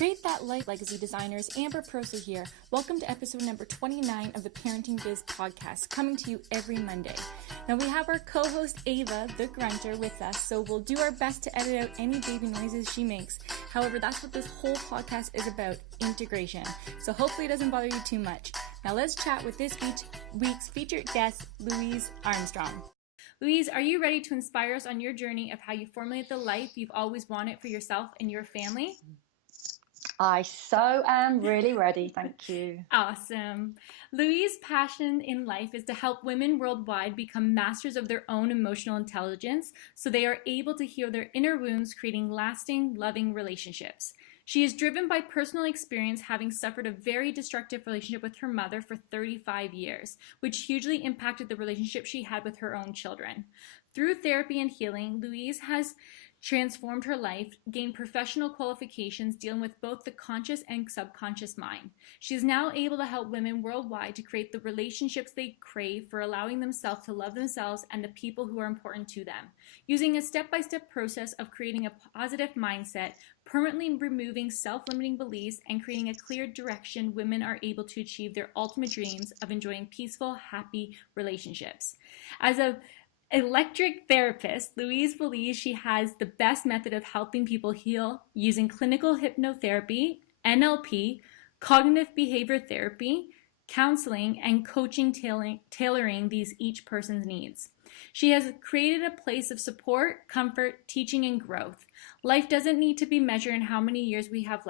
Create That Life Legacy Designers, Amber Prosia here. Welcome to episode number 29 of the Parenting Biz Podcast, coming to you every Monday. Now we have our co-host Ava, the grunter, with us, so we'll do our best to edit out any baby noises she makes. However, that's what this whole podcast is about, integration. So hopefully it doesn't bother you too much. Now let's chat with this week's featured guest, Louise Armstrong. Louise, are you ready to inspire us on your journey of how you formulate the life you've always wanted for yourself and your family? I so am really ready, thank you. Awesome. Louise's passion in life is to help women worldwide become masters of their own emotional intelligence so they are able to heal their inner wounds, creating lasting, loving relationships. She is driven by personal experience, having suffered a very destructive relationship with her mother for 35 years, which hugely impacted the relationship she had with her own children. Through therapy and healing, Louise has transformed her life, gained professional qualifications dealing with both the conscious and subconscious mind. She is now able to help women worldwide to create the relationships they crave for allowing themselves to love themselves and the people who are important to them. Using a step-by-step process of creating a positive mindset, permanently removing self-limiting beliefs, and creating a clear direction, women are able to achieve their ultimate dreams of enjoying peaceful, happy relationships. As a electric therapist, Louise believes she has the best method of helping people heal using clinical hypnotherapy, NLP, cognitive behavior therapy, counseling, and coaching tailoring these each person's needs. She has created a place of support, comfort, teaching, and growth. Life doesn't need to be measured in how many years we have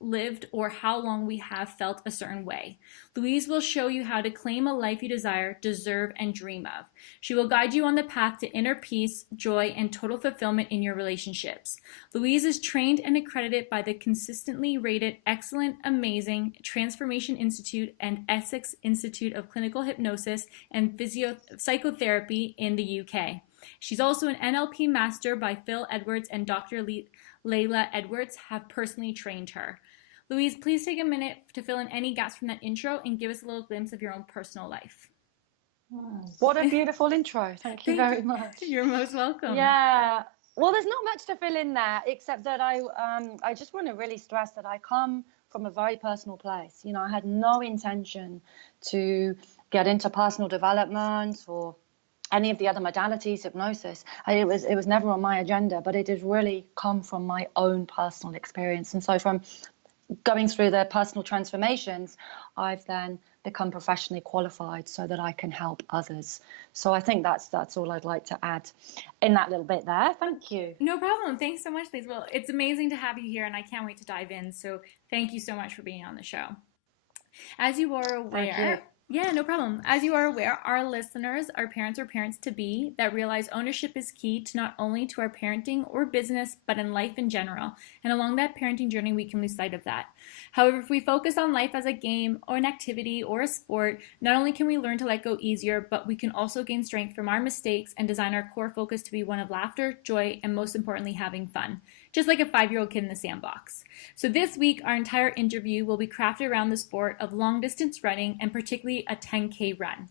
lived or how long we have felt a certain way. Louise will show you how to claim a life you desire, deserve, and dream of. She will guide you on the path to inner peace, joy, and total fulfillment in your relationships. Louise is trained and accredited by the consistently rated Excellent, Amazing, Transformation Institute and Essex Institute of Clinical Hypnosis and Psychotherapy in the UK. She's also an NLP master by Phil Edwards, and Dr. Layla Edwards have personally trained her. Louise, please take a minute to fill in any gaps from that intro and give us a little glimpse of your own personal life. What a beautiful intro. Thank you very much. You're most welcome. Yeah. Well, there's not much to fill in there, except that I just want to really stress that I come from a very personal place. You know, I had no intention to get into personal development or any of the other modalities, hypnosis. It was never on my agenda, but it has really come from my own personal experience. And so from going through the personal transformations, I've then become professionally qualified so that I can help others. So I think that's all I'd like to add in that little bit there. Thank you. No problem. Thanks so much, Liz. Well, it's amazing to have you here, and I can't wait to dive in. So thank you so much for being on the show. As you are aware, yeah, no problem. As you are aware, our listeners are parents or parents-to-be that realize ownership is key to not only to our parenting or business, but in life in general. And along that parenting journey, we can lose sight of that. However, if we focus on life as a game or an activity or a sport, not only can we learn to let go easier, but we can also gain strength from our mistakes and design our core focus to be one of laughter, joy, and most importantly, having fun. Just like a 5-year-old kid in the sandbox. So this week, our entire interview will be crafted around the sport of long-distance running, and particularly a 10K run.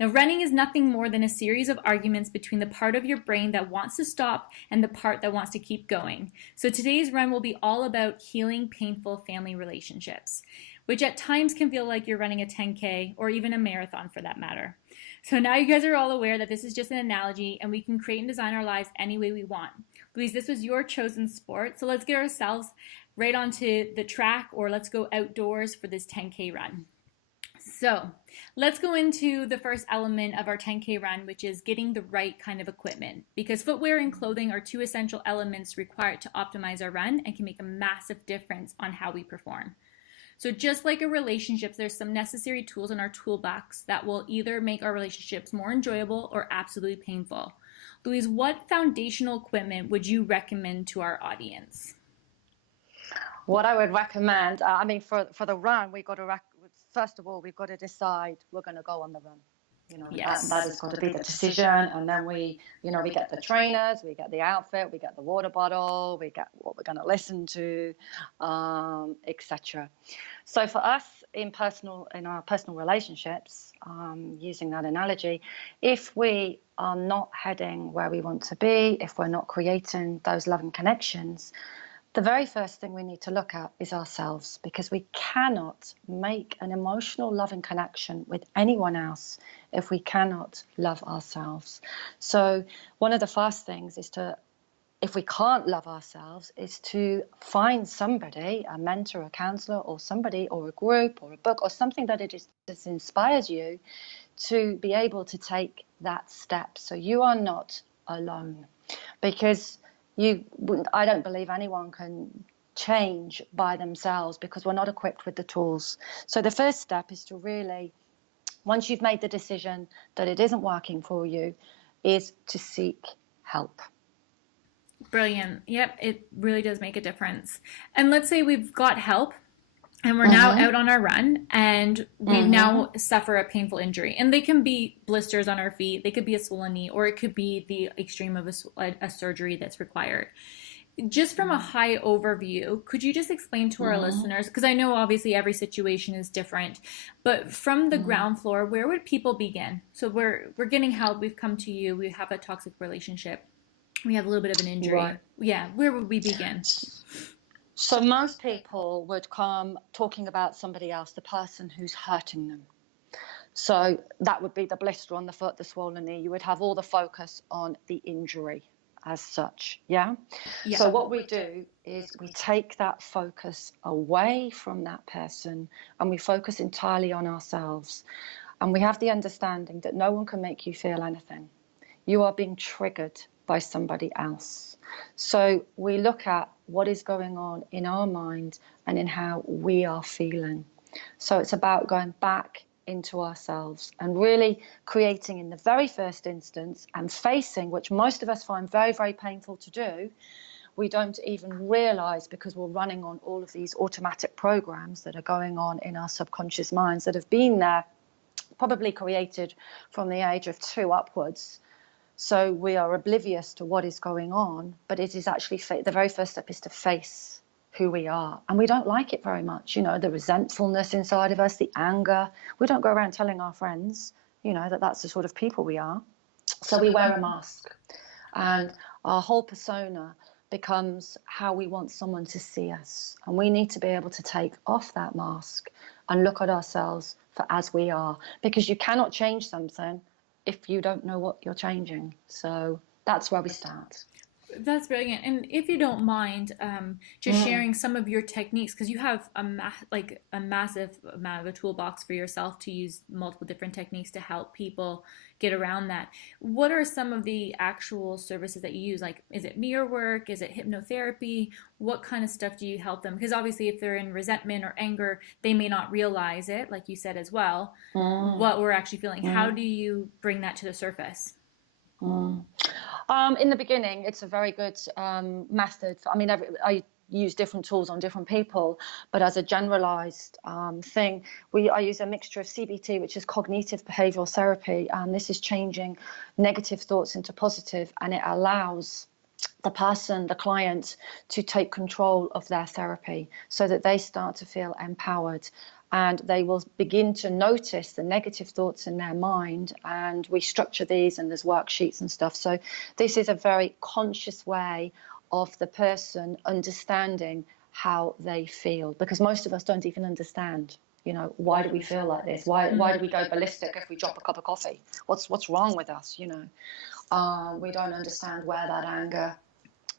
Now, running is nothing more than a series of arguments between the part of your brain that wants to stop and the part that wants to keep going. So today's run will be all about healing painful family relationships, which at times can feel like you're running a 10K or even a marathon for that matter. So now you guys are all aware that this is just an analogy and we can create and design our lives any way we want. Louise, this was your chosen sport, so let's get ourselves right onto the track, or let's go outdoors for this 10K run. So let's go into the first element of our 10K run, which is getting the right kind of equipment, because footwear and clothing are two essential elements required to optimize our run and can make a massive difference on how we perform. So just like a relationship, there's some necessary tools in our toolbox that will either make our relationships more enjoyable or absolutely painful. Louise, what foundational equipment would you recommend to our audience? What I would recommend, for the run, first of all, we've got to decide we're going to go on the run. You know, yes. that has got to be the decision. And then we get the trainers, we get the outfit, we get the water bottle, we get what we're going to listen to, etc. So for us in our personal relationships, using that analogy, if we are not heading where we want to be, if we're not creating those loving connections, The very first thing we need to look at is ourselves, because we cannot make an emotional, loving connection with anyone else if we cannot love ourselves. So one of the first things is to, if we can't love ourselves, is to find somebody, a mentor, a counselor, or somebody, or a group, or a book, or something that just inspires you to be able to take that step. So you are not alone, because I don't believe anyone can change by themselves, because we're not equipped with the tools. So the first step is to really, once you've made the decision that it isn't working for you, is to seek help. Brilliant. Yep, it really does make a difference. And let's say we've got help and we're now out on our run and we now suffer a painful injury. And they can be blisters on our feet, they could be a swollen knee, or it could be the extreme of a surgery that's required. Just from a high overview, could you just explain to our listeners, because I know obviously every situation is different, but from the ground floor, where would people begin? So we're getting help, we've come to you, we have a toxic relationship, we have a little bit of an injury. Right. Yeah, where would we begin? So most people would come talking about somebody else, the person who's hurting them. So that would be the blister on the foot, the swollen knee. You would have all the focus on the injury as such, yeah? So what we do is we take that focus away from that person and we focus entirely on ourselves. And we have the understanding that no one can make you feel anything. You are being triggered by somebody else. So we look at what is going on in our mind and in how we are feeling. So it's about going back into ourselves and really creating in the very first instance and facing, which most of us find very, very painful to do. We don't even realize, because we're running on all of these automatic programs that are going on in our subconscious minds that have been there, probably created from the age of 2 upwards. So we are oblivious to what is going on, but it is actually the very first step is to face who we are. And we don't like it very much, you know, the resentfulness inside of us, the anger. We don't go around telling our friends, you know, that that's the sort of people we are. So we wear a mask and our whole persona becomes how we want someone to see us. And we need to be able to take off that mask and look at ourselves for as we are, because you cannot change something if you don't know what you're changing. So that's where we start. That's brilliant. And if you don't mind, just sharing some of your techniques, because you have a massive amount of a toolbox for yourself to use multiple different techniques to help people get around that. What are some of the actual services that you use? Like, is it mirror work? Is it hypnotherapy? What kind of stuff do you help them? Because obviously if they're in resentment or anger, they may not realize it, like you said as well, what we're actually feeling. How do you bring that to the surface? In the beginning, it's a very good method. I mean, I use different tools on different people, but as a generalized thing, I use a mixture of CBT, which is cognitive behavioral therapy, and this is changing negative thoughts into positive, and it allows the person, the client, to take control of their therapy so that they start to feel empowered. And they will begin to notice the negative thoughts in their mind. And we structure these, and there's worksheets and stuff. So this is a very conscious way of the person understanding how they feel, because most of us don't even understand, you know, why do we feel like this? Why do we go ballistic if we drop a cup of coffee? What's wrong with us, you know? We don't understand where that anger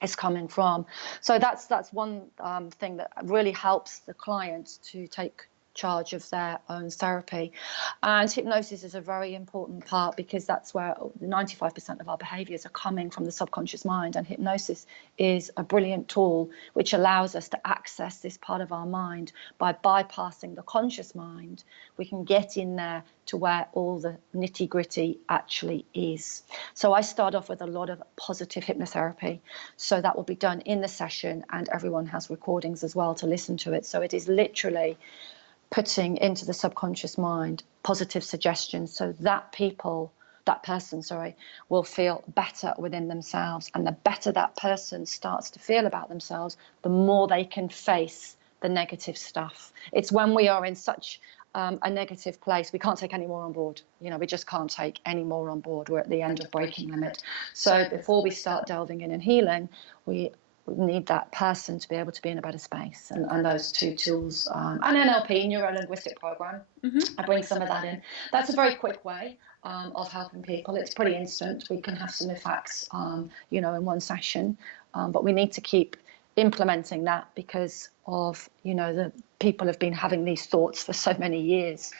is coming from. So that's one thing that really helps the client to take charge of their own therapy. And hypnosis is a very important part, because that's where 95% of our behaviors are coming from the subconscious mind. And hypnosis is a brilliant tool which allows us to access this part of our mind. By bypassing the conscious mind, we can get in there to where all the nitty gritty actually is. So I start off with a lot of positive hypnotherapy. So that will be done in the session, and everyone has recordings as well to listen to it. So it is literally putting into the subconscious mind positive suggestions so that person will feel better within themselves. And the better that person starts to feel about themselves, the more they can face the negative stuff. It's when we are in such a negative place, we can't take any more on board. You know, we just can't take any more on board. We're at the end of breaking limit. So before we start delving in and healing, we we need that person to be able to be in a better space. And those two tools, and NLP, neuro-linguistic program, I bring some of that in. That's a very quick way of helping people. It's pretty instant. We can have some effects, in one session, but we need to keep implementing that because of, the people have been having these thoughts for so many years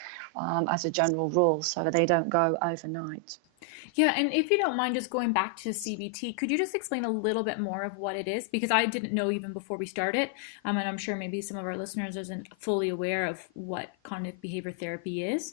as a general rule, so they don't go overnight. Yeah, and if you don't mind just going back to CBT, could you just explain a little bit more of what it is? Because I didn't know even before we started, and I'm sure maybe some of our listeners isn't fully aware of what cognitive behavior therapy is.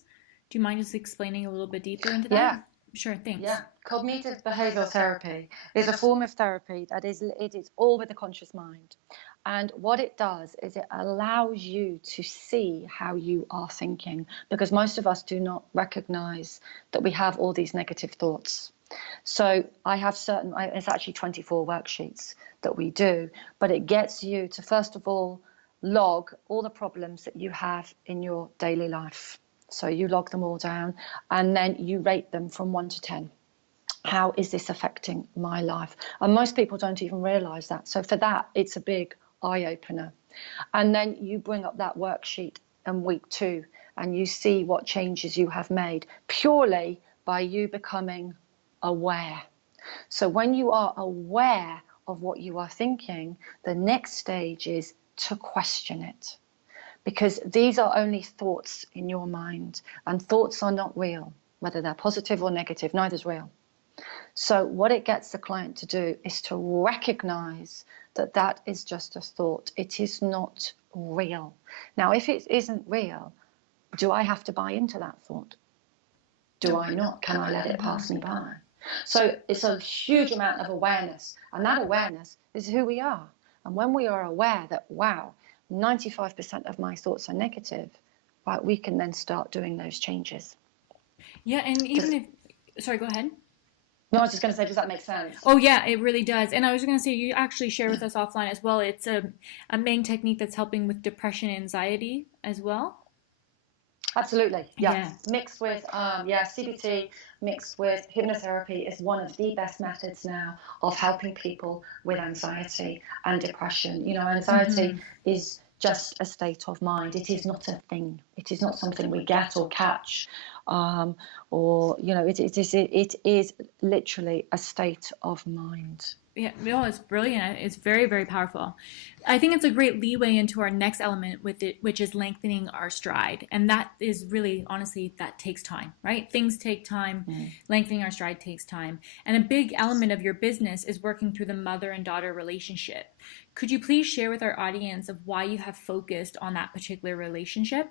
Do you mind just explaining a little bit deeper into that? Yeah. Sure, thanks. Yeah, cognitive behavioral therapy is a form of therapy that it is all with the conscious mind. And what it does is it allows you to see how you are thinking, because most of us do not recognize that we have all these negative thoughts. So I have it's actually 24 worksheets that we do, but it gets you to, first of all, log all the problems that you have in your daily life. So you log them all down, and then you rate them from 1 to 10. How is this affecting my life? And most people don't even realize that. So for that, it's a big eye-opener. And then you bring up that worksheet in week 2, and you see what changes you have made purely by you becoming aware. So when you are aware of what you are thinking, the next stage is to question it. Because these are only thoughts in your mind, and thoughts are not real, whether they're positive or negative, neither's real. So what it gets the client to do is to recognize that that is just a thought. It is not real. Now, if it isn't real, do I have to buy into that thought? Do I not? Can I let it pass me by? So it's a huge amount of awareness, and that awareness is who we are. And when we are aware that, wow, 95% of my thoughts are negative, right, we can then start doing those changes. Yeah, and even sorry, go ahead. No, I was just going to say, does that make sense? Oh, yeah, it really does. And I was going to say, you actually share with us offline as well. It's a main technique that's helping with depression and anxiety as well. Absolutely, yeah. Mixed with, CBT mixed with hypnotherapy is one of the best methods now of helping people with anxiety and depression. Anxiety is just a state of mind. It is not a thing. It is not something we get or catch, it is literally a state of mind. Yeah, no, it's brilliant. It's very, very powerful. I think it's a great leeway into our next element with it, which is lengthening our stride. And that is really, honestly, that takes time, right? Things take time. Lengthening our stride takes time. And a big element of your business is working through the mother and daughter relationship. Could you please share with our audience of why you have focused on that particular relationship?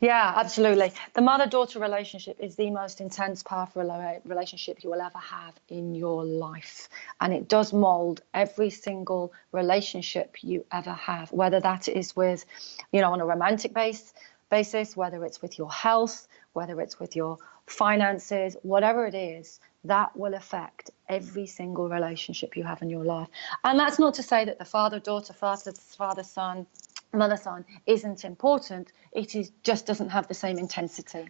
Yeah, absolutely. The mother-daughter relationship is the most intense, powerful relationship you will ever have in your life. And it does mold every single relationship you ever have, whether that is with, on a romantic basis, whether it's with your health, whether it's with your finances, whatever it is, that will affect every single relationship you have in your life. And that's not to say that the father-daughter, father-son, mother-son isn't important. It just doesn't have the same intensity.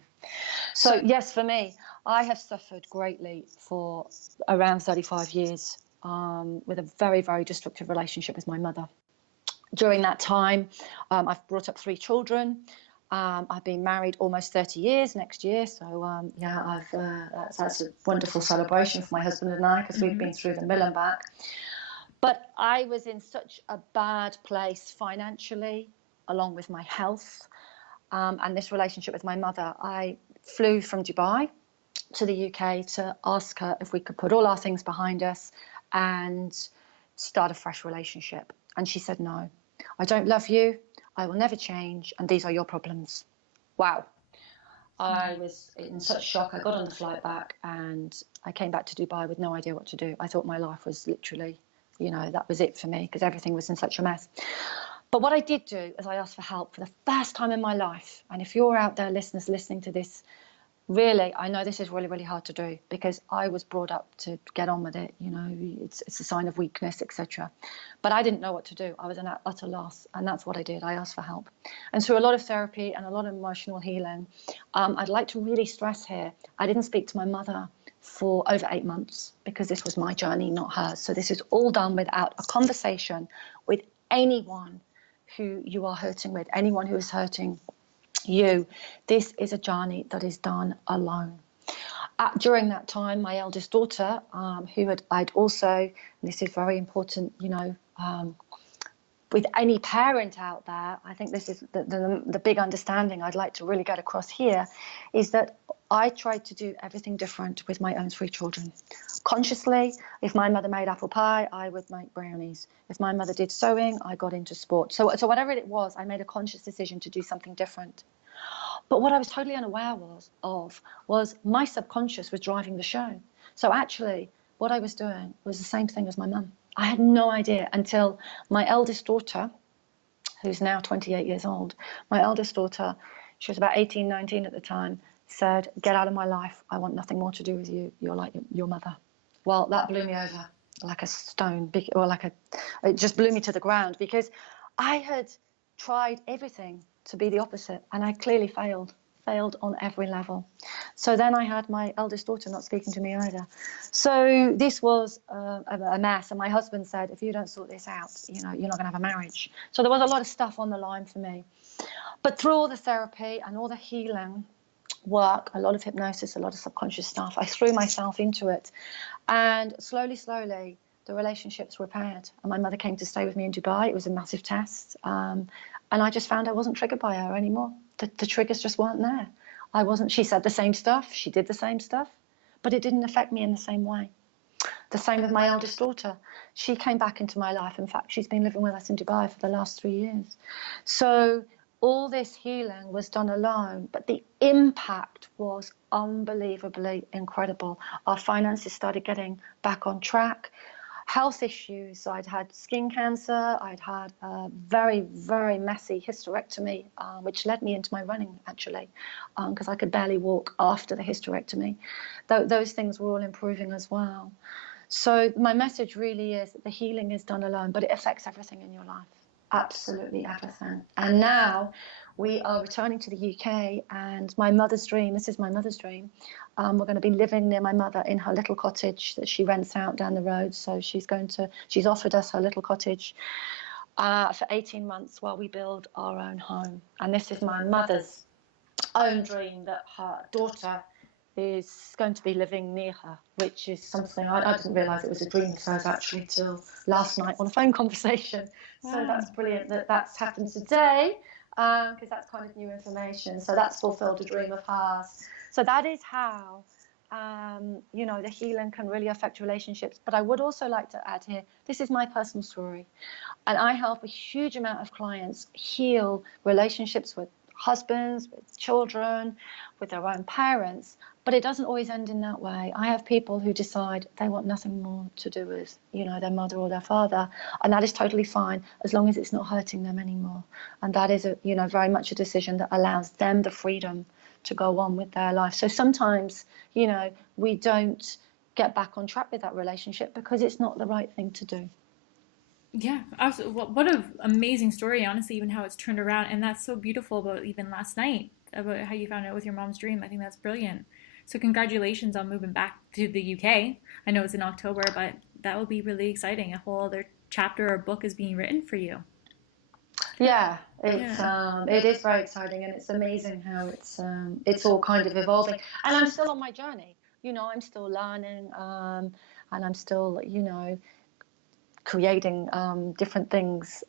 So yes, for me, I have suffered greatly for around 35 years with a very, very destructive relationship with my mother. During that time, I've brought up 3 children. I've been married almost 30 years next year. So that's a wonderful celebration for my husband and I, because we've been through the mill and back. But I was in such a bad place financially, along with my health, and this relationship with my mother. I flew from Dubai to the UK to ask her if we could put all our things behind us and start a fresh relationship. And she said, no, I don't love you. I will never change. And these are your problems. Wow. I was in such shock. I got on the flight back and I came back to Dubai with no idea what to do. I thought my life was literally, that was it for me, because everything was in such a mess. But what I did do is I asked for help for the first time in my life. And if you're out there, listeners, listening to this, really, I know this is really, really hard to do, because I was brought up to get on with it. It's a sign of weakness, etc. But I didn't know what to do. I was in utter loss. And that's what I did. I asked for help. And through a lot of therapy and a lot of emotional healing, I'd like to really stress here, I didn't speak to my mother for over 8 months, because this was my journey, not hers. So this is all done without a conversation with anyone who you are hurting with, anyone who is hurting you. This is a journey that is done alone. During that time, my eldest daughter, I'd also, and this is very important, with any parent out there, I think this is the big understanding I'd like to really get across here, is that I tried to do everything different with my own 3 children. Consciously, if my mother made apple pie, I would make brownies. If my mother did sewing, I got into sport. So whatever it was, I made a conscious decision to do something different. But what I was totally unaware was my subconscious was driving the show. So actually, what I was doing was the same thing as my mum. I had no idea until my eldest daughter, who's now 28 years old, my eldest daughter, she was about 18, 19 at the time, said, "Get out of my life. I want nothing more to do with you. You're like your mother." Well, that blew me over like a stone, it just blew me to the ground, because I had tried everything to be the opposite, and I clearly failed on every level. So then I had my eldest daughter not speaking to me either. So this was a mess, and my husband said, "If you don't sort this out, you're not going to have a marriage." So there was a lot of stuff on the line for me. But through all the therapy and all the healing work, a lot of hypnosis, a lot of subconscious stuff, I threw myself into it, and slowly the relationships repaired, and my mother came to stay with me in Dubai. It was a massive test, and I just found I wasn't triggered by her anymore. The triggers just weren't there. She said the same stuff, she did the same stuff, but it didn't affect me in the same way. The same with my eldest daughter. She came back into my life. In fact, she's been living with us in Dubai for the last 3 years. So all this healing was done alone, but the impact was unbelievably incredible. Our finances started getting back on track. Health issues. I'd had skin cancer. I'd had a very, very messy hysterectomy, which led me into my running, actually, because I could barely walk after the hysterectomy. Those things were all improving as well. So my message really is that the healing is done alone, but it affects everything in your life. Absolutely everything. And now we are returning to the UK, and this is my mother's dream. We're going to be living near my mother in her little cottage that she rents out down the road. So she's offered us her little cottage for 18 months while we build our own home. And this is my mother's own dream, that her daughter is going to be living near her, which is something I didn't realise it was a dream of hers actually till last night on a phone conversation. Wow. So that's brilliant that that's happened today, because that's kind of new information. So that's fulfilled a dream of hers. So that is how, the healing can really affect relationships. But I would also like to add here, this is my personal story. And I help a huge amount of clients heal relationships with husbands, with children, with their own parents. But it doesn't always end in that way. I have people who decide they want nothing more to do with, their mother or their father. And that is totally fine, as long as it's not hurting them anymore. And that is, very much a decision that allows them the freedom to go on with their life. So sometimes, we don't get back on track with that relationship because it's not the right thing to do. Yeah, absolutely. What an amazing story, honestly, even how it's turned around. And that's so beautiful about even last night, about how you found out with your mom's dream. I think that's brilliant. So congratulations on moving back to the UK. I know it's in October, but that will be really exciting. A whole other chapter or book is being written for you. Yeah, it is very exciting, and it's amazing how it's all kind of evolving. And I'm still on my journey. I'm still learning, and I'm still, creating different things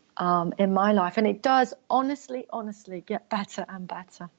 in my life. And it does honestly get better and better.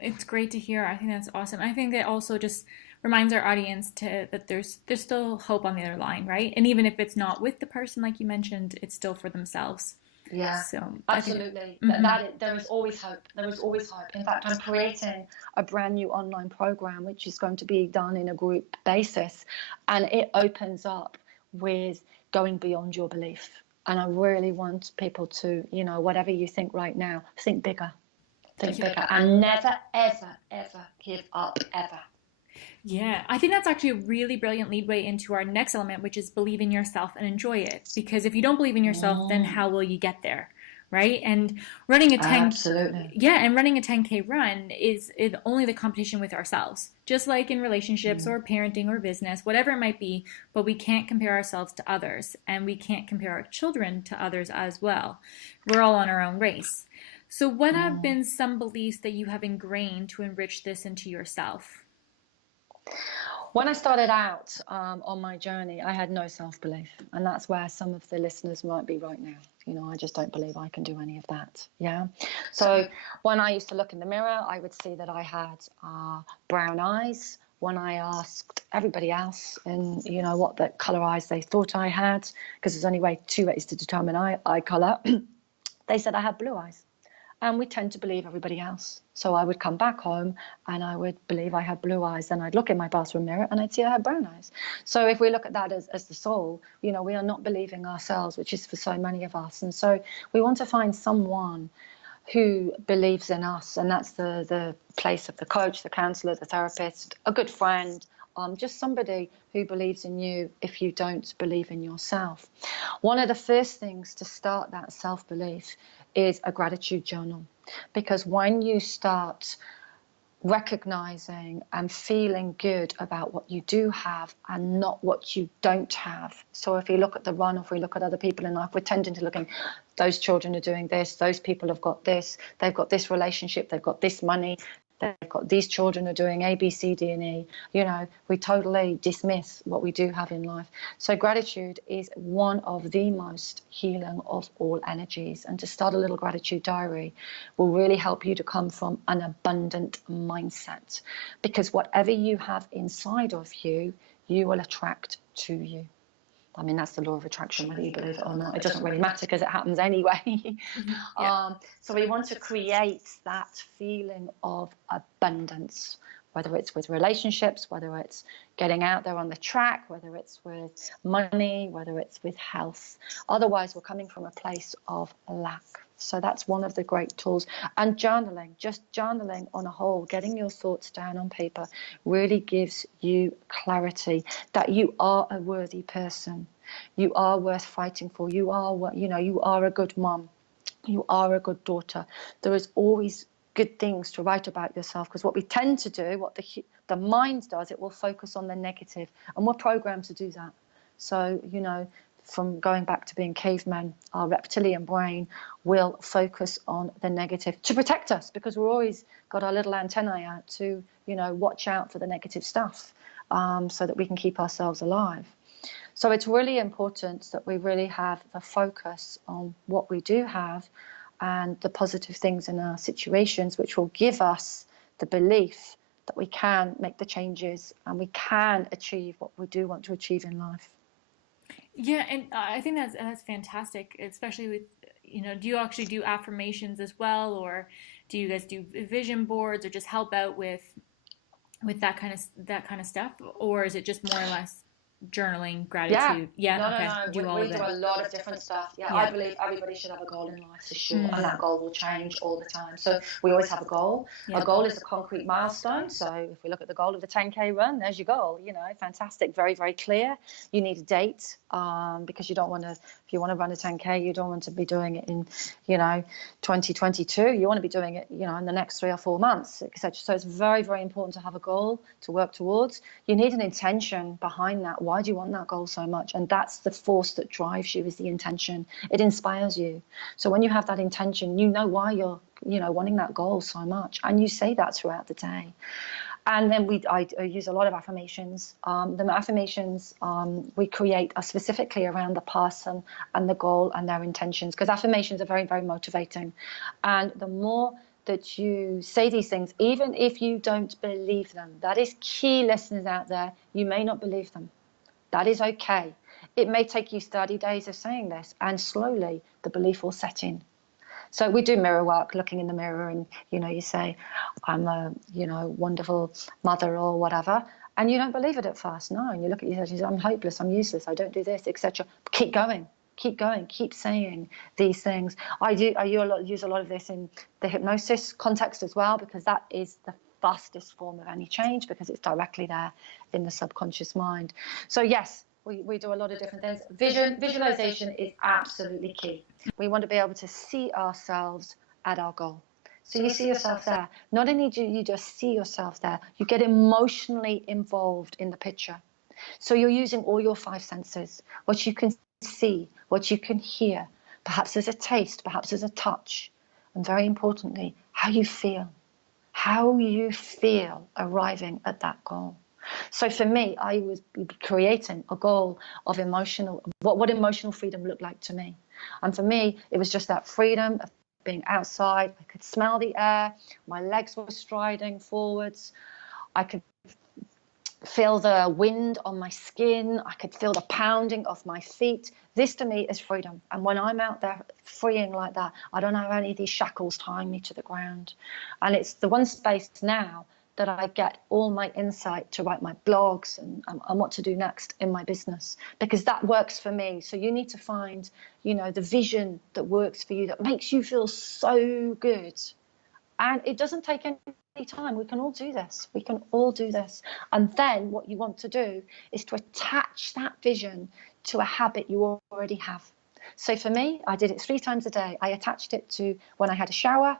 It's great to hear. I think that's awesome. I think it also just reminds our audience that there's still hope on the other line, right? And even if it's not with the person, like you mentioned, it's still for themselves. Yeah, so absolutely. There is always hope. There is always hope. In fact, I'm creating a brand new online program, which is going to be done in a group basis. And it opens up with going beyond your belief. And I really want people to, whatever you think right now, think bigger. Think bigger, and never, ever, ever give up, ever. Yeah, I think that's actually a really brilliant leadway into our next element, which is believe in yourself and enjoy it. Because if you don't believe in yourself, then how will you get there, right? And running a 10 Absolutely. yeah, and running a 10K run is only the competition with ourselves, just like in relationships or parenting or business, whatever it might be. But we can't compare ourselves to others, and we can't compare our children to others as well. We're all on our own race. So what have been some beliefs that you have ingrained to enrich this into yourself? When I started out on my journey, I had no self-belief, and that's where some of the listeners might be right now. You know, I just don't believe I can do any of that. Yeah. So when I used to look in the mirror, I would see that I had brown eyes. When I asked everybody else, and you know what the color eyes they thought I had, because there's only two ways to determine eye color, they said I had blue eyes. And we tend to believe everybody else. So I would come back home and I would believe I had blue eyes. Then I'd look in my bathroom mirror and I'd see I had brown eyes. So if we look at that as the soul, you know, we are not believing ourselves, which is for so many of us. And so we want to find someone who believes in us. And that's the place of the coach, the counselor, the therapist, a good friend, just somebody who believes in you if you don't believe in yourself. One of the first things to start that self-belief is a gratitude journal, because when you start recognizing and feeling good about what you do have and not what you don't have. So if we look at the run, or if we look at other people in life, we're tending to look at those children are doing this, those people have got this, they've got this relationship, they've got this money, they've got these children are doing A, B, C, D, and E. You know, we totally dismiss what we do have in life. So gratitude is one of the most healing of all energies. And to start a little gratitude diary will really help you to come from an abundant mindset, because whatever you have inside of you, you will attract to you. I mean, that's the law of attraction, whether you believe it or not. It doesn't really matter because it happens anyway. So we want to create that feeling of abundance, whether it's with relationships, whether it's getting out there on the track, whether it's with money, whether it's with health. Otherwise, we're coming from a place of lack. So that's one of the great tools. And journaling, just journaling on a whole, getting your thoughts down on paper really gives you clarity that you are a worthy person. You are worth fighting for. You are, you know, you are a good mom. You are a good daughter. There is always good things to write about yourself, because what we tend to do, what the mind does, it will focus on the negative, and we're programmed to do that. So, you know, from going back to being cavemen, our reptilian brain will focus on the negative to protect us, because we're always got our little antennae out to, you know, watch out for the negative stuff, so that we can keep ourselves alive. So it's really important that we really have the focus on what we do have and the positive things in our situations, which will give us the belief that we can make the changes and we can achieve what we do want to achieve in life. Yeah, and I think that's fantastic, especially with, you know, do you actually do affirmations as well, or do you guys do vision boards, or just help out with that kind of stuff, or is it just more or less journaling, gratitude? No. Do all We of do it. a lot of different stuff. I believe everybody should have a goal in life, for sure, and that goal will change all the time. So we always have a goal. A goal is a concrete milestone. So if we look at the goal of the 10K run, there's your goal. You know, fantastic, very, very clear. You need a date, because you don't want to, if you want to run a 10K, you don't want to be doing it in, you know, 2022. You want to be doing it, you know, in the next 3 or 4 months, etc. So it's very, very important to have a goal to work towards. You need an intention behind that. Why do you want that goal so much? And that's the force that drives you, is the intention. It inspires you. So when you have that intention, you know why you're, you know, wanting that goal so much, and you say that throughout the day. And then I use a lot of affirmations. The affirmations we create are specifically around the person and the goal and their intentions, because affirmations are very, very motivating. And the more that you say these things, even if you don't believe them, that is key, listeners out there, you may not believe them. That is okay. It may take you 30 days of saying this, and slowly the belief will set in. So we do mirror work, looking in the mirror, and, you know, you say, I'm a, you know, wonderful mother or whatever, and you don't believe it at first. No, and you look at yourself and you say, I'm hopeless, I'm useless, I don't do this, etc. Keep going, keep saying these things. I use a lot of this in the hypnosis context as well, because that is the fastest form of any change, because it's directly there in the subconscious mind. So yes, We do a lot of different things. Visualization is absolutely key. We want to be able to see ourselves at our goal. So you see yourself there. Not only do you just see yourself there, you get emotionally involved in the picture. So you're using all your five senses, what you can see, what you can hear. Perhaps there's a taste, perhaps there's a touch. And very importantly, how you feel. How you feel arriving at that goal. So for me, I was creating a goal of what emotional freedom looked like to me. And for me, it was just that freedom of being outside. I could smell the air. My legs were striding forwards. I could feel the wind on my skin. I could feel the pounding of my feet. This to me is freedom. And when I'm out there freeing like that, I don't have any of these shackles tying me to the ground. And it's the one space now that I get all my insight to write my blogs and what to do next in my business, because that works for me. So you need to find, the vision that works for you, that makes you feel so good. And it doesn't take any time. We can all do this. We can all do this. And then what you want to do is to attach that vision to a habit you already have. So for me, I did it 3 times a day. I attached it to when I had a shower,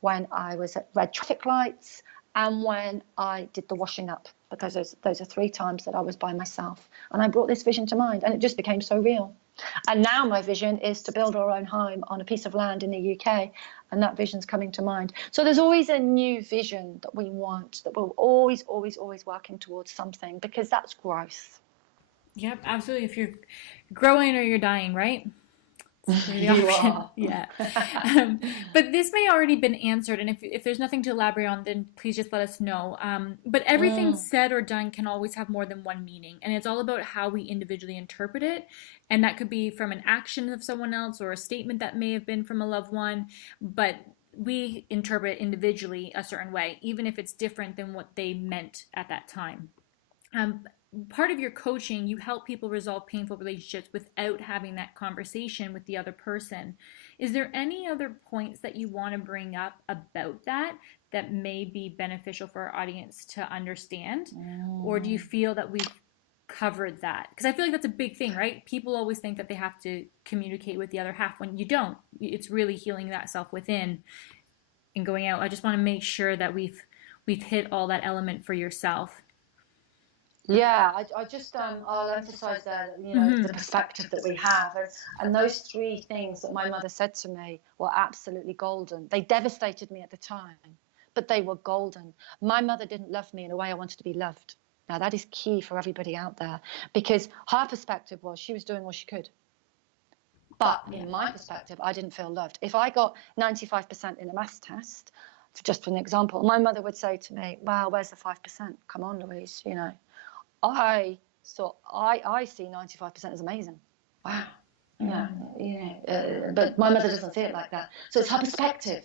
when I was at red traffic lights, and when I did the washing up, because those are 3 times that I was by myself. And I brought this vision to mind, and it just became so real. And now my vision is to build our own home on a piece of land in the UK, and that vision's coming to mind. So there's always a new vision that we want, that we're always, always, always working towards something, because that's growth. Yep, absolutely. If you're growing or you're dying, right? You are. Yeah. But this may already been answered, and if there's nothing to elaborate on, then please just let us know. But everything said or done can always have more than one meaning, and it's all about how we individually interpret it. And that could be from an action of someone else or a statement that may have been from a loved one, but we interpret it individually a certain way, even if it's different than what they meant at that time. Part of your coaching, you help people resolve painful relationships without having that conversation with the other person. Is there any other points that you want to bring up about that may be beneficial for our audience to understand? Or do you feel that we've covered that? Because I feel like that's a big thing, right? People always think that they have to communicate with the other half when you don't. It's really healing that self within and going out. I just want to make sure that we've hit all that element for yourself. Yeah, I just I'll emphasize that, the perspective that we have, and those 3 things that my mother said to me were absolutely golden. They devastated me at the time, but they were golden. My mother didn't love me in a way I wanted to be loved. Now that is key for everybody out there, because her perspective was she was doing what she could. But in my perspective, I didn't feel loved. If I got 95% in a maths test, just for an example, my mother would say to me, "Wow, where's the 5%? Come on, Louise, I see 95% as amazing. Wow. But my mother doesn't see it like that. So it's her perspective.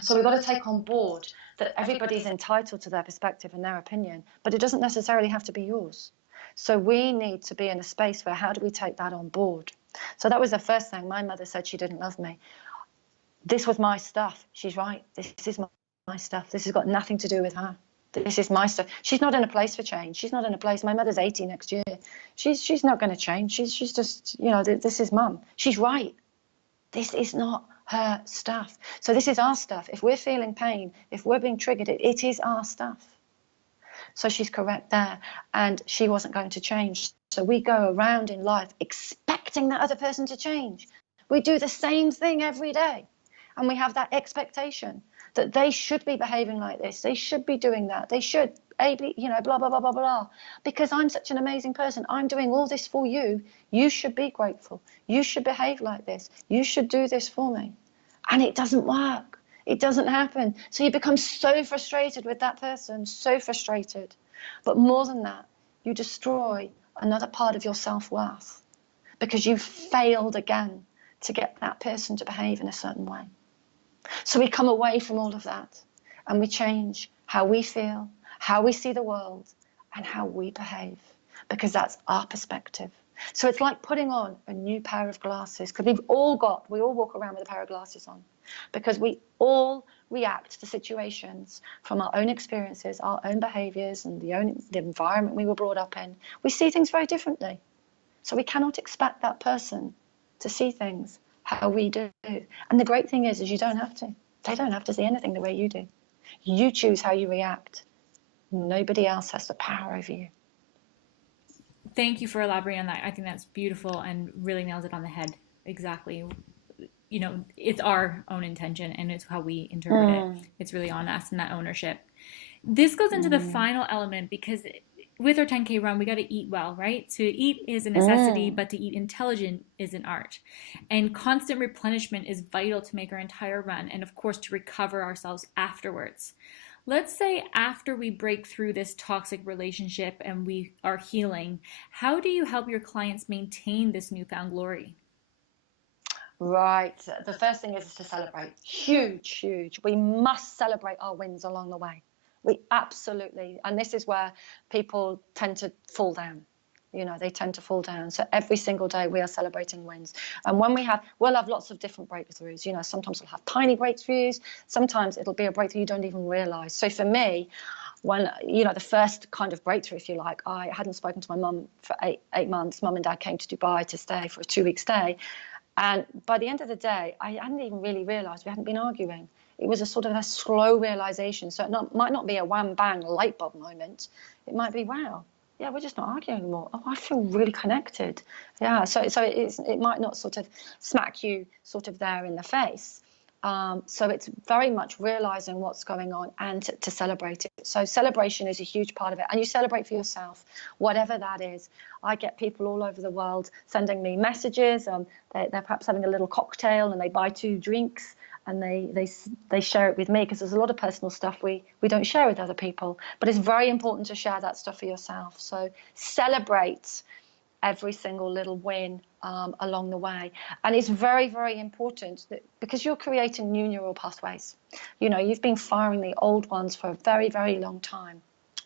So we've got to take on board that everybody's entitled to their perspective and their opinion, but it doesn't necessarily have to be yours. So we need to be in a space where how do we take that on board? So that was the first thing. My mother said she didn't love me. This was my stuff. She's right. This is my stuff. This has got nothing to do with her. This is my stuff. She's not in a place for change. She's not in a place. My mother's 80 next year. She's not going to change. She's just, this is mum. She's right. This is not her stuff. So this is our stuff. If we're feeling pain, if we're being triggered, it is our stuff. So she's correct there. And she wasn't going to change. So we go around in life expecting that other person to change. We do the same thing every day. And we have that expectation that they should be behaving like this. They should be doing that. They should, blah, blah, blah, blah, blah. Because I'm such an amazing person. I'm doing all this for you. You should be grateful. You should behave like this. You should do this for me. And it doesn't work. It doesn't happen. So you become so frustrated with that person, so frustrated. But more than that, you destroy another part of your self-worth because you failed again to get that person to behave in a certain way. So we come away from all of that and we change how we feel, how we see the world, and how we behave, because that's our perspective. So it's like putting on a new pair of glasses, because we all walk around with a pair of glasses on, because we all react to situations from our own experiences, our own behaviors, and the environment we were brought up in. We see things very differently. So we cannot expect that person to see things how we do. And the great thing is you don't have to. They don't have to see anything the way you do. You choose how you react. Nobody else has the power over you. Thank you for elaborating on that. I think that's beautiful and really nails it on the head. Exactly. You know, it's our own intention and it's how we interpret it. It's really on us and that ownership. This goes into the final element, because with our 10K run, we got to eat well, right? To eat is a necessity, but to eat intelligent is an art. And constant replenishment is vital to make our entire run, and of course to recover ourselves afterwards. Let's say after we break through this toxic relationship and we are healing, how do you help your clients maintain this newfound glory? Right. The first thing is to celebrate. Huge, huge. We must celebrate our wins along the way. We absolutely, and this is where people tend to fall down. You know, they tend to fall down. So every single day we are celebrating wins. And when we'll have lots of different breakthroughs. You know, sometimes we'll have tiny breakthroughs. Sometimes it'll be a breakthrough you don't even realize. So for me, when, you know, the first kind of breakthrough, if you like, I hadn't spoken to my mum for eight months. Mum and dad came to Dubai to stay for a 2-week stay. And by the end of the day, I hadn't even really realized we hadn't been arguing. It was a sort of a slow realization. So it might not be a wham bang light bulb moment. It might be, wow, yeah, we're just not arguing anymore. Oh, I feel really connected. Yeah, so it might not sort of smack you sort of there in the face. So it's very much realizing what's going on and to celebrate it. So celebration is a huge part of it. And you celebrate for yourself, whatever that is. I get people all over the world sending me messages. They're perhaps having a little cocktail and they buy 2 drinks and they share it with me, because there's a lot of personal stuff we don't share with other people. But it's very important to share that stuff for yourself. So celebrate every single little win along the way. And it's very, very important that, because you're creating new neural pathways. You know, you've been firing the old ones for a very, very long time.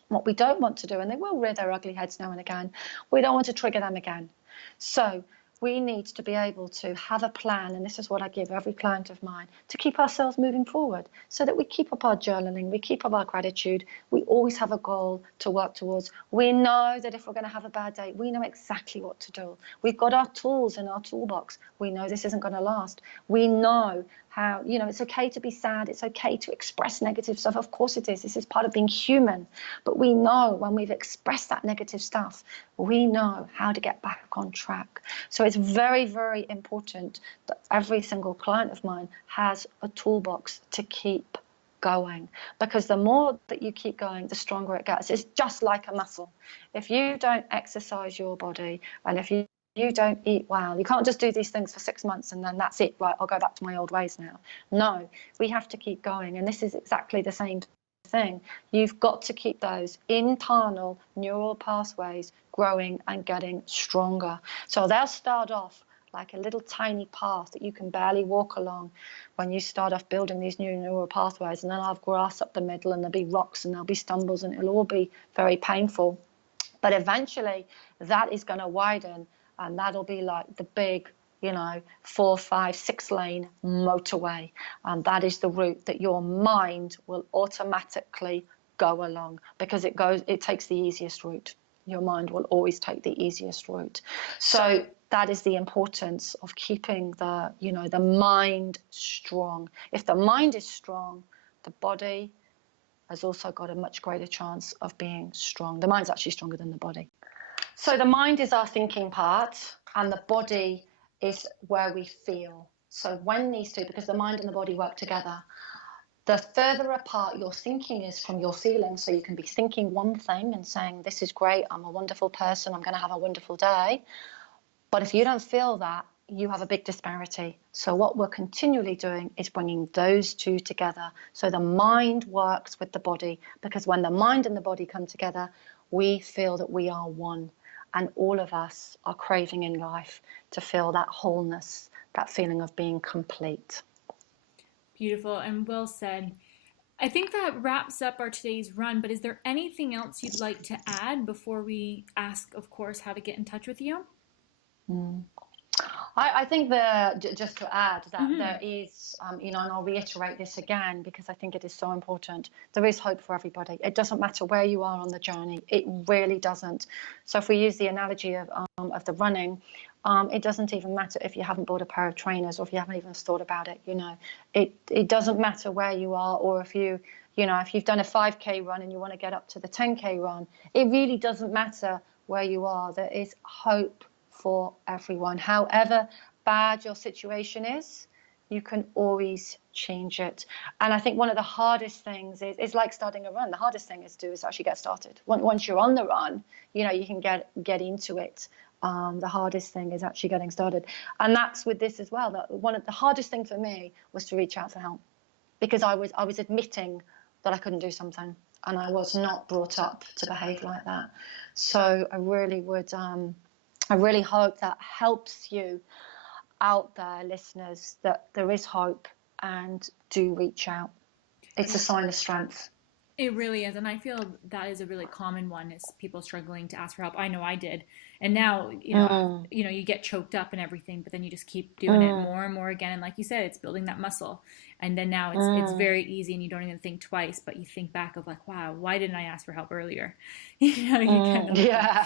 What we don't want to do, and they will rear their ugly heads now and again, we don't want to trigger them again. So we need to be able to have a plan, and this is what I give every client of mine, to keep ourselves moving forward, so that we keep up our journaling, we keep up our gratitude, we always have a goal to work towards. We know that if we're going to have a bad day, we know exactly what to do. We've got our tools in our toolbox. We know this isn't going to last. We know how, you know, it's okay to be sad. It's okay to express negative stuff. Of course it is. This is part of being human. But we know when we've expressed that negative stuff, we know how to get back on track. So it's very, very important that every single client of mine has a toolbox to keep going, because the more that you keep going, the stronger it gets. It's just like a muscle. If you don't exercise your body, and if you don't eat well, you can't just do these things for 6 months and then that's it, right, I'll go back to my old ways now. No, we have to keep going. And this is exactly the same thing. You've got to keep those internal neural pathways growing and getting stronger. So they'll start off like a little tiny path that you can barely walk along when you start off building these new neural pathways, and then I'll have grass up the middle and there'll be rocks and there'll be stumbles and it'll all be very painful. But eventually that is going to widen, and that'll be like the big, you know, 4, 5, 6 lane motorway. And that is the route that your mind will automatically go along, because it takes the easiest route. Your mind will always take the easiest route. So that is the importance of keeping the mind strong. If the mind is strong, the body has also got a much greater chance of being strong. The mind's actually stronger than the body. So the mind is our thinking part, and the body is where we feel. So when these two, because the mind and the body work together, the further apart your thinking is from your feelings, so you can be thinking one thing and saying, this is great, I'm a wonderful person, I'm going to have a wonderful day. But if you don't feel that, you have a big disparity. So what we're continually doing is bringing those two together. So the mind works with the body, because when the mind and the body come together, we feel that we are one. And all of us are craving in life to feel that wholeness, that feeling of being complete. Beautiful and well said. I think that wraps up our today's run, but is there anything else you'd like to add before we ask, of course, how to get in touch with you? I think just to add that there is, and I'll reiterate this again because I think it is so important. There is hope for everybody. It doesn't matter where you are on the journey. It really doesn't. So if we use the analogy of the running, it doesn't even matter if you haven't bought a pair of trainers or if you haven't even thought about it. It doesn't matter where you are, or if if you've done a 5K run and you want to get up to the 10K run. It really doesn't matter where you are. There is hope for everyone. However bad your situation is, you can always change it. And I think one of the hardest things is like starting a run. The hardest thing is actually get started. Once you're on the run, you can get into it. The hardest thing is actually getting started. And that's with this as well. That one of the hardest things for me was to reach out for help, because I was admitting that I couldn't do something, and I was not brought up to behave like that. So I really hope that helps you out there, listeners, that there is hope, and do reach out. It's a sign of strength. It really is. And I feel that is a really common one, is people struggling to ask for help. I know I did. And now, you get choked up and everything, but then you just keep doing it more and more again. And like you said, it's building that muscle. And then now it's very easy, and you don't even think twice, but you think back of like, wow, why didn't I ask for help earlier? Yeah,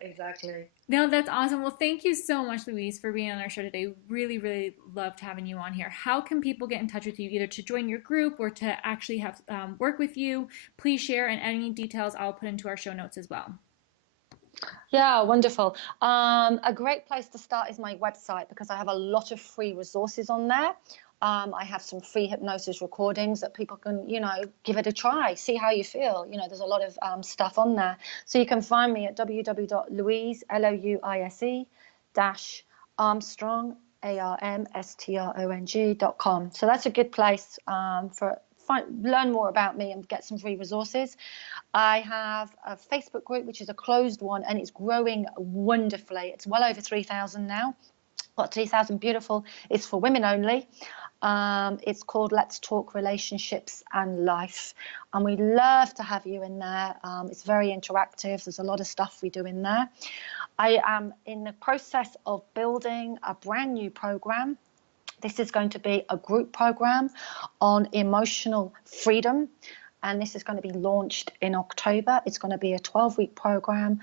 exactly. No, that's awesome. Well, thank you so much, Louise, for being on our show today. Really, really loved having you on here. How can people get in touch with you, either to join your group or to actually have work with you? Please share, and any details I'll put into our show notes as well. Yeah, wonderful. A great place to start is my website, because I have a lot of free resources on there. I have some free hypnosis recordings that people can, give it a try, see how you feel. There's a lot of stuff on there. So you can find me at www.louise-armstrong, ARMSTRONG.com. So that's a good place learn more about me and get some free resources. I have a Facebook group, which is a closed one, and it's growing wonderfully. It's well over 3,000 now. Got 3,000 beautiful. It's for women only. It's called Let's Talk Relationships and Life, and we'd love to have you in there. It's very interactive. There's a lot of stuff we do in there. I am in the process of building a brand new program. This is going to be a group program on emotional freedom, and this is going to be launched in October. It's going to be a 12-week program,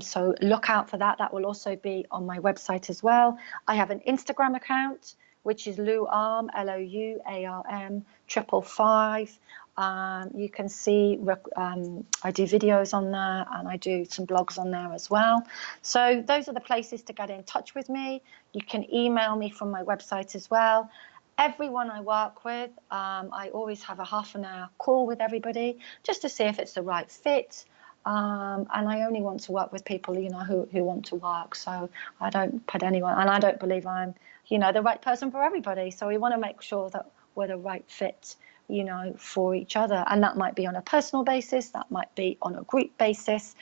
so look out for that. That will also be on my website as well. I have an Instagram account, which is LouArm, LOUARM 555. You can see I do videos on there, and I do some blogs on there as well. So those are the places to get in touch with me. You can email me from my website as well. Everyone I work with, I always have a half an hour call with everybody just to see if it's the right fit. And I only want to work with people, who want to work. So I don't put anyone, and I don't believe I'm, the right person for everybody. So we want to make sure that we're the right fit, for each other. And that might be on a personal basis. That might be on a group basis.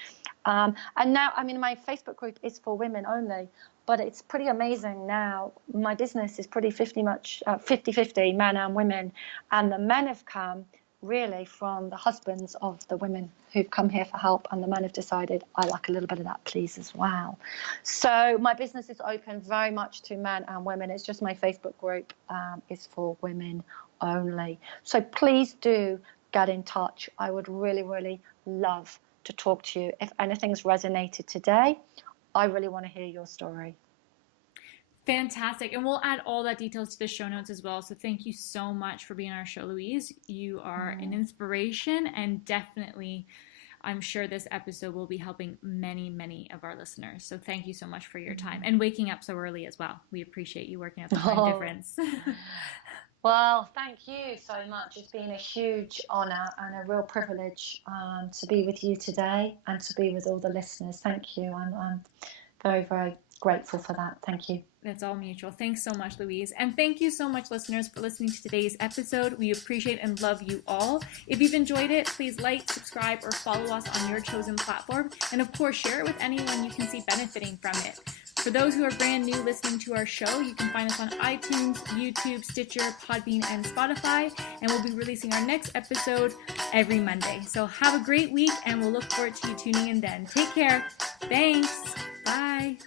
And now, my Facebook group is for women only, but it's pretty amazing now. My business is pretty 50-50 men and women. And the men have come really from the husbands of the women who've come here for help, and the men have decided, I like a little bit of that, please, as well. So my business is open very much to men and women. It's just my Facebook group is for women only. So please do get in touch. I would really, really love to talk to you. If anything's resonated today, I really want to hear your story. Fantastic. And we'll add all that details to the show notes as well. So thank you so much for being on our show, Louise. You are an inspiration, and definitely, I'm sure this episode will be helping many, many of our listeners. So thank you so much for your time, and waking up so early as well. We appreciate you working out the time difference. Well, thank you so much. It's been a huge honor and a real privilege to be with you today, and to be with all the listeners. Thank you. I'm very, very grateful for that. Thank you. That's all mutual. Thanks so much, Louise. And thank you so much, listeners, for listening to today's episode. We appreciate and love you all. If you've enjoyed it, please like, subscribe, or follow us on your chosen platform. And of course, share it with anyone you can see benefiting from it. For those who are brand new listening to our show, you can find us on iTunes, YouTube, Stitcher, Podbean, and Spotify. And we'll be releasing our next episode every Monday. So have a great week, and we'll look forward to you tuning in then. Take care. Thanks. Bye.